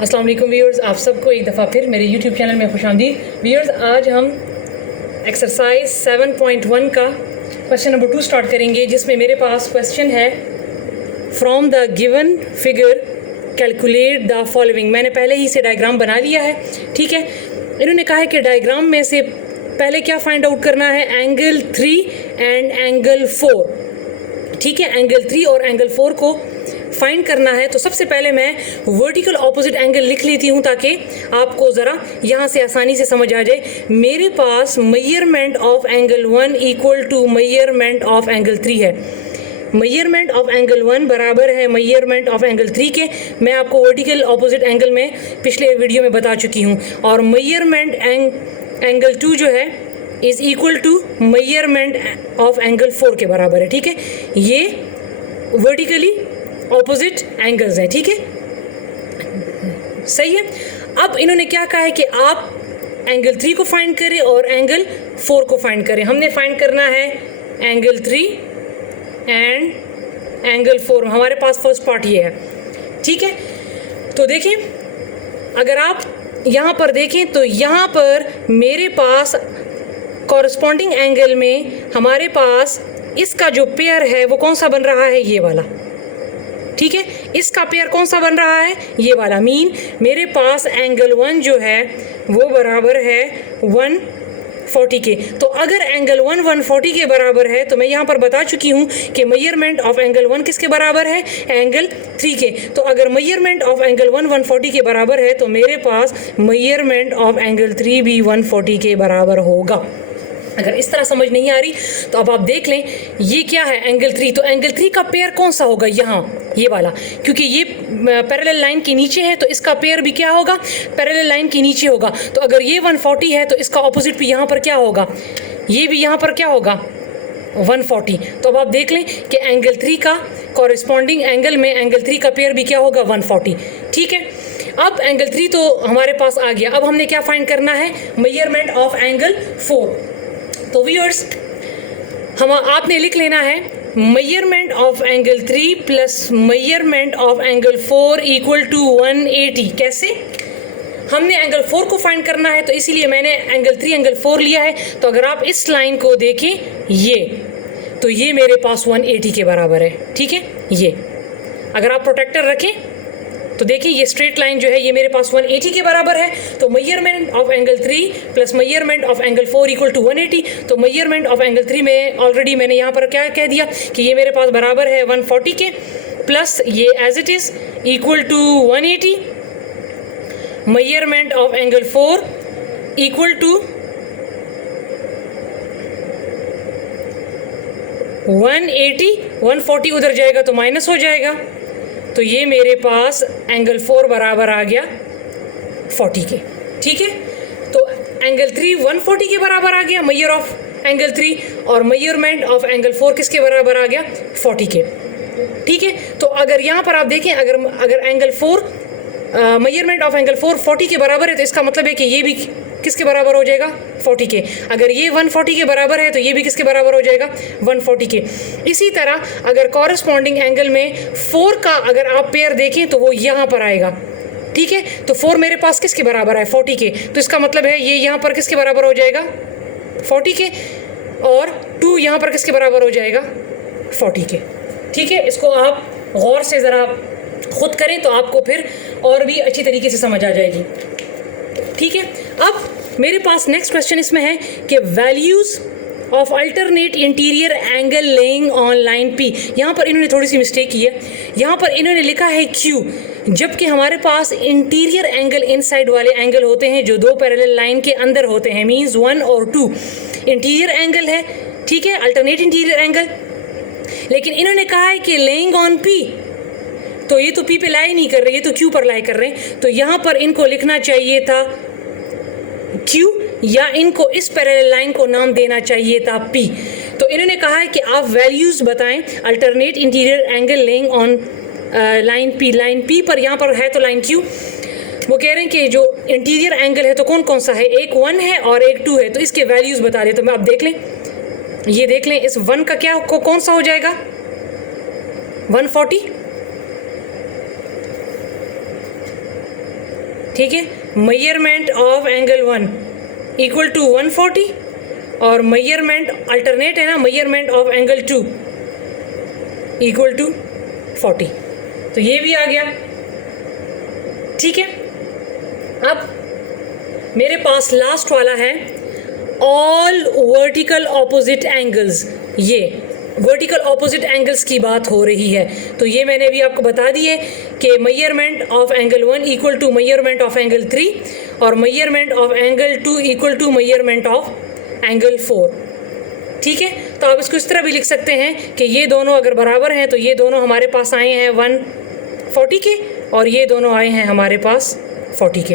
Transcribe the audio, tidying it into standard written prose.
अस्सलाम वालेकुम व्यूअर्स, आप सबको एक दफ़ा फिर मेरे YouTube चैनल में खुशामदीद। व्यूअर्स, आज हम एक्सरसाइज 7.1 का क्वेश्चन नंबर 2 स्टार्ट करेंगे, जिसमें मेरे पास क्वेश्चन है from the given figure calculate the following. मैंने पहले ही से डायग्राम बना लिया है, ठीक है। इन्होंने कहा है कि डायग्राम में से पहले क्या फाइंड आउट करना है, एंगल 3 एंड एंगल 4, ठीक है। एंगल 3 और एंगल 4 को फाइंड करना है। तो सबसे पहले मैं वर्टिकल ऑपोजिट एंगल लिख लेती हूँ ताकि आपको ज़रा यहाँ से आसानी से समझ आ जाए। मेरे पास measurement of angle 1 equal to measurement of angle 3 है। मेजरमेंट ऑफ एंगल 1 बराबर है मेजरमेंट ऑफ एंगल 3 के। मैं आपको वर्टिकल ऑपोजिट एंगल में पिछले वीडियो में बता चुकी हूँ। और मेजरमेंट एंगल 2 जो है is equal to measurement of angle 4 के बराबर है, ठीक है। ये वर्टिकली ऑपोजिट एंगल्स हैं, ठीक है, सही है। अब इन्होंने क्या कहा है कि आप एंगल 3 को फाइंड करें और एंगल 4 को फाइंड करें। हमने फाइंड करना है एंगल 3 एंड एंगल 4। हमारे पास फर्स्ट पार्ट ये है, ठीक है। तो देखें, अगर आप यहाँ पर देखें तो यहाँ पर मेरे पास कॉरस्पॉन्डिंग एंगल में हमारे पास इसका जो पेयर है वो कौन सा बन रहा है, ये वाला, ठीक है। इसका पेयर कौन सा बन रहा है, ये वाला। मीन मेरे पास एंगल 1 जो है वो बराबर है 140 के। तो अगर एंगल 1 140 के बराबर है तो मैं यहाँ पर बता चुकी हूँ कि मेजरमेंट ऑफ एंगल 1 किसके बराबर है, एंगल 3 के। तो अगर मेजरमेंट ऑफ एंगल 1 140 के बराबर है तो मेरे पास मेजरमेंट ऑफ एंगल 3 भी 140 के बराबर होगा। अगर इस तरह समझ नहीं आ रही तो अब आप देख लें, ये क्या है, एंगल 3। तो एंगल 3 का पेयर कौन सा होगा, यहाँ ये वाला, क्योंकि ये पैरेलल लाइन के नीचे है तो इसका पेयर भी क्या होगा, पैरेलल लाइन के नीचे होगा। तो अगर ये 140 है तो इसका ऑपोजिट भी यहाँ पर क्या होगा, ये भी यहाँ पर क्या होगा, 140। तो अब आप देख लें कि एंगल 3 का कॉरेस्पॉन्डिंग एंगल में एंगल 3 का पेयर भी क्या होगा, 140, ठीक है। अब एंगल 3 तो हमारे पास आ गया। अब हमने क्या फाइंड करना है, मेजरमेंट ऑफ एंगल 4। तो व्यूअर्स, आपने लिख लेना है measurement of angle 3 plus measurement of angle 4 equal to 180। कैसे, हमने एंगल 4 को फाइंड करना है तो इसीलिए मैंने एंगल 3 एंगल 4 लिया है। तो अगर आप इस लाइन को देखें, तो ये मेरे पास 180 के बराबर है, ठीक है। ये अगर आप प्रोटेक्टर रखें तो देखिए ये स्ट्रेट लाइन जो है ये मेरे पास 180 के बराबर है। तो measurement of angle 3 plus measurement of angle 4 equal to 180। तो मेजरमेंट ऑफ एंगल 3 में ऑलरेडी मैंने यहाँ पर क्या कह दिया कि ये मेरे पास बराबर है 140 के, प्लस ये as it is equal to 180। Measurement of angle 4 equal to 180, 140 उधर जाएगा तो माइनस हो जाएगा। तो ये मेरे पास एंगल 4 बराबर आ गया 40 के, ठीक है। तो एंगल 3 140 के बराबर आ गया, मेजर ऑफ एंगल 3, और मेजरमेंट ऑफ एंगल 4 किसके बराबर आ गया, 40 के, ठीक है। तो अगर यहाँ पर आप देखें, अगर एंगल 4 मेजरमेंट ऑफ एंगल 4 40 के बराबर है तो इसका मतलब है कि ये भी किसके बराबर हो जाएगा, 40 के। अगर ये 140 के बराबर है तो ये भी किसके बराबर हो जाएगा, 140 के। इसी तरह अगर कॉरस्पॉन्डिंग एंगल में 4 का अगर आप पेयर देखें तो वो यहाँ पर आएगा, ठीक है। तो 4 मेरे पास किसके बराबर है, 40 के। तो इसका मतलब है ये यहाँ पर किसके बराबर हो जाएगा, 40 के, और 2 यहाँ पर किसके बराबर हो जाएगा, 40 के, ठीक है। इसको आप गौर से ज़रा खुद करें तो आपको फिर और भी अच्छी तरीके से समझ आ जाएगी, ठीक है। अब मेरे पास नेक्स्ट क्वेश्चन इसमें है कि values of alternate interior angle laying on line P. यहाँ पर इन्होंने थोड़ी सी मिस्टेक की है, यहाँ पर इन्होंने लिखा है क्यू, जबकि हमारे पास इंटीरियर एंगल इनसाइड वाले एंगल होते हैं जो दो पैरेलल लाइन के अंदर होते हैं, मीन्स 1 और 2 इंटीरियर एंगल है, ठीक है, अल्टरनेट इंटीरियर एंगल। लेकिन इन्होंने कहा है कि लेइंग ऑन पी, तो ये तो पी पे लाई नहीं कर रहे, ये तो क्यू पर लाई कर रहे हैं। तो यहाँ पर इनको लिखना चाहिए था क्यू, या इनको इस पैरेलल लाइन को नाम देना चाहिए था पी। तो इन्होंने कहा है कि आप वैल्यूज़ बताएं alternate interior angle laying on line P. Line P पर यहाँ पर है तो लाइन क्यू। वो कह रहे हैं कि जो इंटीरियर एंगल है तो कौन कौन सा है, एक 1 है और एक 2 है, तो इसके वैल्यूज़ बता दें। तो मैं आप देख लें, ये देख लें, इस 1 का क्या कौन सा हो जाएगा, 140, ठीक है। Measurement of angle 1 equal to 140 और मेजरमेंट अल्टरनेट है ना, measurement of angle 2 equal to 40। तो ये भी आ गया, ठीक है। अब मेरे पास लास्ट वाला है ऑल वर्टिकल ऑपोजिट एंगल्स। ये वर्टिकल ऑपोजिट एंगल्स की बात हो रही है, तो ये मैंने अभी आपको बता दी है कि measurement of angle 1 equal to measurement of angle 3 और measurement of angle 2 equal to measurement of angle 4, ठीक है। तो आप इसको इस तरह भी लिख सकते हैं कि ये दोनों अगर बराबर हैं तो ये दोनों हमारे पास आए हैं 140 के और ये दोनों आए हैं हमारे पास 40 के।